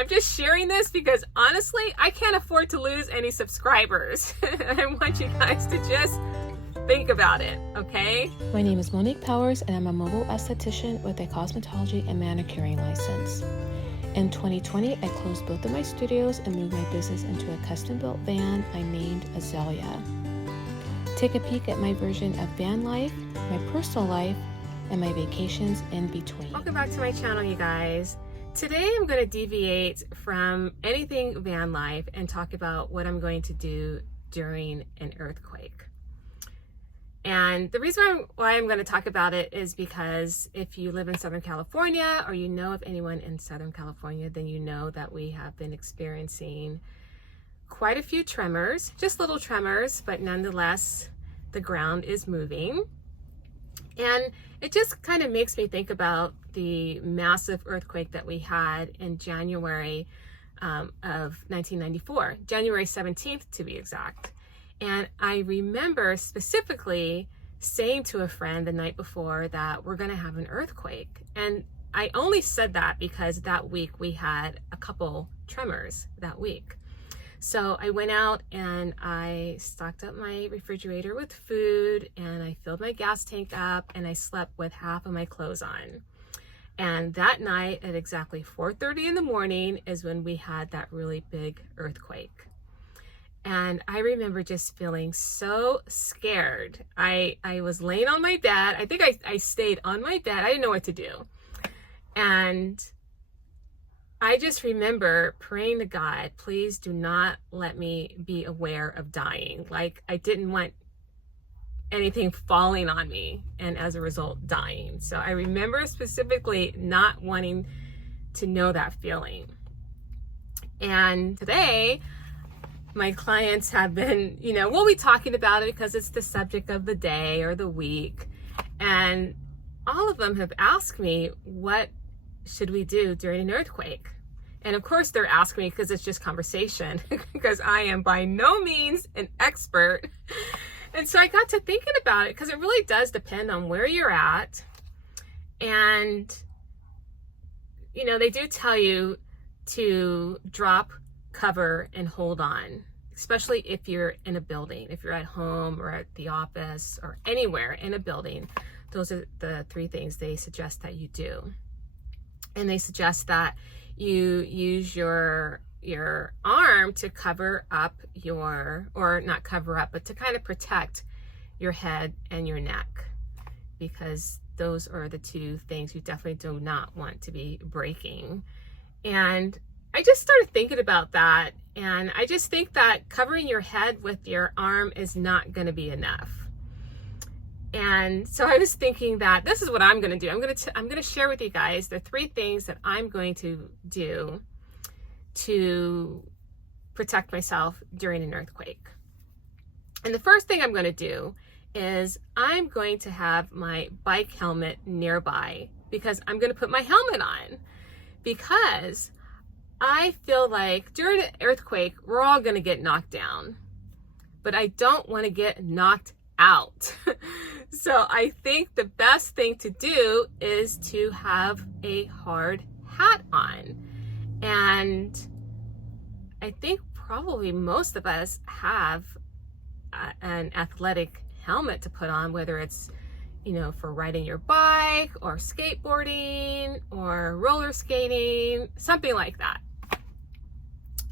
I'm just sharing this because honestly, I can't afford to lose any subscribers. I want you guys to just think about it, okay? My name is Monique Powers, and I'm a mobile esthetician with a cosmetology and manicuring license. In 2020, I closed both of my studios and moved my business into a custom-built van I named Azalea. Take a peek at my version of van life, my personal life, and my vacations in between. Welcome back to my channel, you guys. Today I'm going to deviate from anything van life and talk about what I'm going to do during an earthquake. And the reason why I'm going to talk about it is because if you live in Southern California or you know of anyone in Southern California, then you know that we have been experiencing quite a few tremors, just little tremors, but nonetheless, the ground is moving. And it just kind of makes me think about the massive earthquake that we had in January of 1994, January 17th to be exact. And I remember specifically saying to a friend the night before that we're going to have an earthquake. And I only said that because that week we had a couple tremors that week. So I went out and I stocked up my refrigerator with food and I filled my gas tank up and I slept with half of my clothes on. And that night at exactly 4:30 in the morning is when we had that really big earthquake. And I remember just feeling so scared. I was laying on my bed. I think I stayed on my bed. I didn't know what to do. And I just remember praying to God, please do not let me be aware of dying. Like I didn't want anything falling on me and as a result dying. So I remember specifically not wanting to know that feeling. And today, my clients have been, we'll be talking about it because it's the subject of the day or the week. And all of them have asked me, what should we do during an earthquake? And of course they're asking me because it's just conversation because I am by no means an expert. And so I got to thinking about it because it really does depend on where you're at. And, they do tell you to drop, cover, and hold on, especially if you're in a building, if you're at home or at the office or anywhere in a building. Those are the three things they suggest that you do. And they suggest that you use your arm to cover up or not cover up, but to kind of protect your head and your neck, because those are the two things you definitely do not want to be breaking. And I just started thinking about that, and I just think that covering your head with your arm is not going to be enough. And so I was thinking that this is what I'm going to do. I'm going to share with you guys the three things that I'm going to do to protect myself during an earthquake. And the first thing I'm going to do is I'm going to have my bike helmet nearby, because I'm going to put my helmet on, because I feel like during an earthquake, we're all going to get knocked down, but I don't want to get knocked out. So I think the best thing to do is to have a hard hat on. And I think probably most of us have an athletic helmet to put on, whether it's, for riding your bike or skateboarding or roller skating, something like that.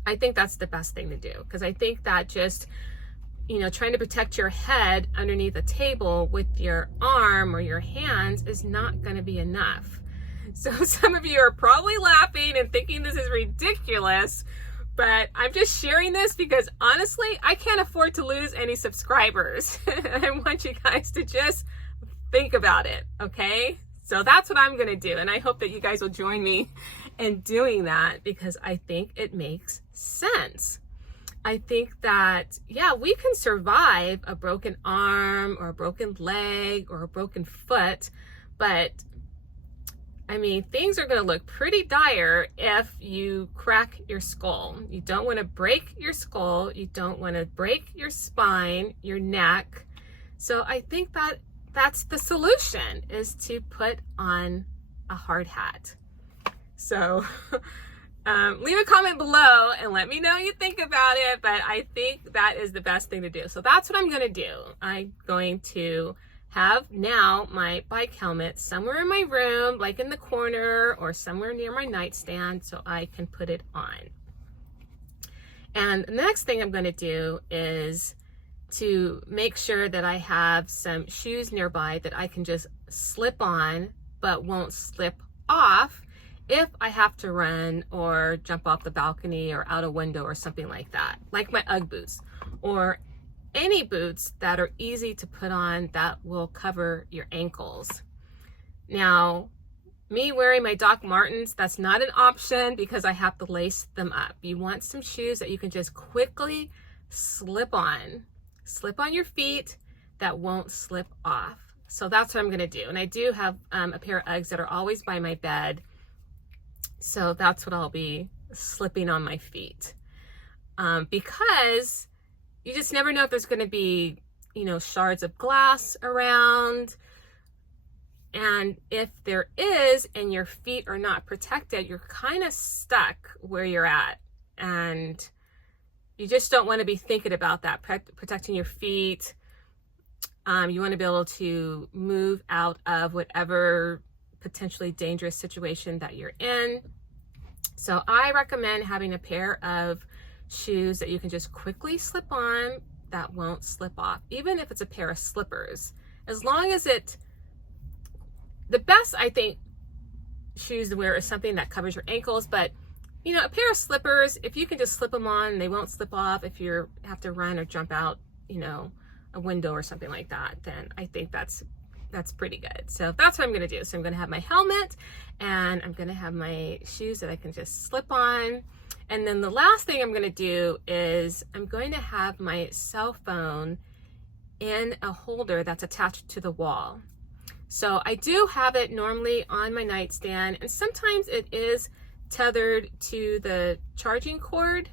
I think that's the best thing to do, because I think that just, trying to protect your head underneath a table with your arm or your hands is not going to be enough. So some of you are probably laughing and thinking this is ridiculous, but I'm just sharing this because honestly, I can't afford to lose any subscribers. I want you guys to just think about it, okay? So that's what I'm going to do, and I hope that you guys will join me in doing that, because I think it makes sense. I think that, we can survive a broken arm or a broken leg or a broken foot, but things are going to look pretty dire if you crack your skull. You don't want to break your skull. You don't want to break your spine, your neck. So I think that that's the solution, is to put on a hard hat. So Leave a comment below and let me know what you think about it, but I think that is the best thing to do. So that's what I'm going to do. I'm going to have now my bike helmet somewhere in my room, like in the corner or somewhere near my nightstand, so I can put it on. And the next thing I'm going to do is to make sure that I have some shoes nearby that I can just slip on but won't slip off if I have to run or jump off the balcony or out a window or something like that, like my Ugg boots or any boots that are easy to put on that will cover your ankles. Now, me wearing my Doc Martens, that's not an option because I have to lace them up. You want some shoes that you can just quickly slip on your feet that won't slip off. So that's what I'm going to do. And I do have a pair of Uggs that are always by my bed. So that's what I'll be slipping on my feet. Because you just never know if there's going to be, shards of glass around. And if there is and your feet are not protected, you're kind of stuck where you're at. And you just don't want to be thinking about that, protecting your feet. You want to be able to move out of whatever potentially dangerous situation that you're in. So I recommend having a pair of shoes that you can just quickly slip on that won't slip off, even if it's a pair of slippers. As long as the best, I think, shoes to wear is something that covers your ankles, but a pair of slippers, if you can just slip them on, they won't slip off if you have to run or jump out, a window or something like that, then I think that's pretty good. So that's what I'm going to do. So I'm going to have my helmet and I'm going to have my shoes that I can just slip on. And then the last thing I'm going to do is I'm going to have my cell phone in a holder that's attached to the wall. So I do have it normally on my nightstand, and sometimes it is tethered to the charging cord.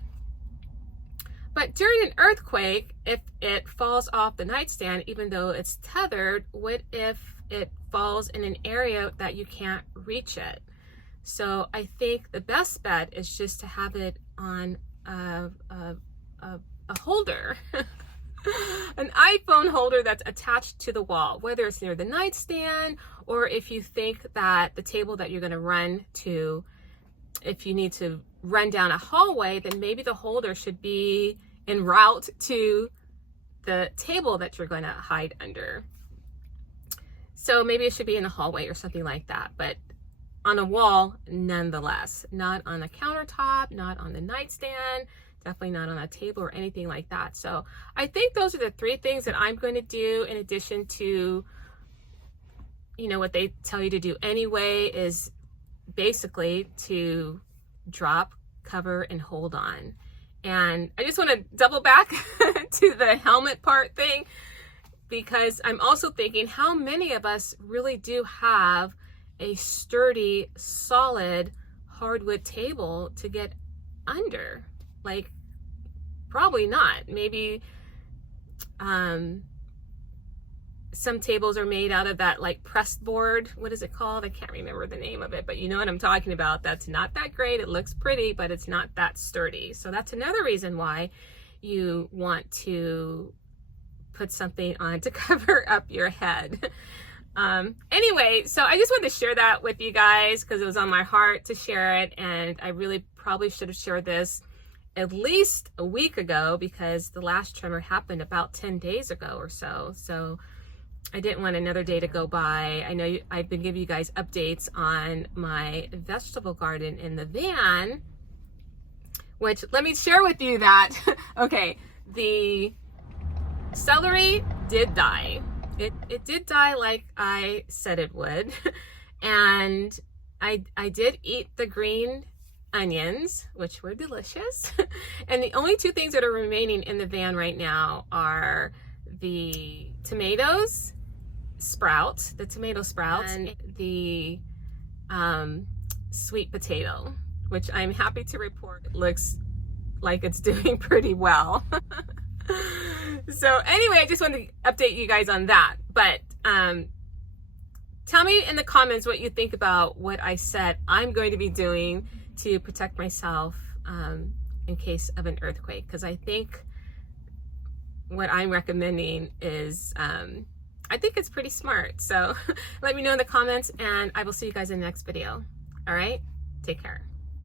But during an earthquake, if it falls off the nightstand, even though it's tethered, what if it falls in an area that you can't reach it? So I think the best bet is just to have it on a holder, an iPhone holder that's attached to the wall, whether it's near the nightstand or if you think that the table that you're going to run to, if you need to run down a hallway, then maybe the holder should be en route to the table that you're going to hide under. So maybe it should be in a hallway or something like that, but on a wall nonetheless, not on a countertop, not on the nightstand, definitely not on a table or anything like that. So I think those are the three things that I'm going to do in addition to, what they tell you to do anyway, is basically to drop, cover, and hold on. And I just want to double back to the helmet part thing, because I'm also thinking how many of us really do have a sturdy, solid hardwood table to get under. Like, probably not. Maybe some tables are made out of that like pressed board. What is it called? I can't remember the name of it, but you know what I'm talking about. That's not that great. It looks pretty, but it's not that sturdy. So that's another reason why you want to put something on to cover up your head. Anyway, so I just wanted to share that with you guys because it was on my heart to share it, and I really probably should have shared this at least a week ago because the last tremor happened about 10 days ago or so. So I didn't want another day to go by. I know I've been giving you guys updates on my vegetable garden in the van, which let me share with you that, okay, the celery did die. It did die like I said it would. And I did eat the green onions, which were delicious. And the only two things that are remaining in the van right now are the tomato sprouts, and the sweet potato, which I'm happy to report it looks like it's doing pretty well. So anyway, I just wanted to update you guys on that. But tell me in the comments what you think about what I said I'm going to be doing to protect myself in case of an earthquake, because I think what I'm recommending is, I think it's pretty smart. So let me know in the comments, and I will see you guys in the next video. All right, take care.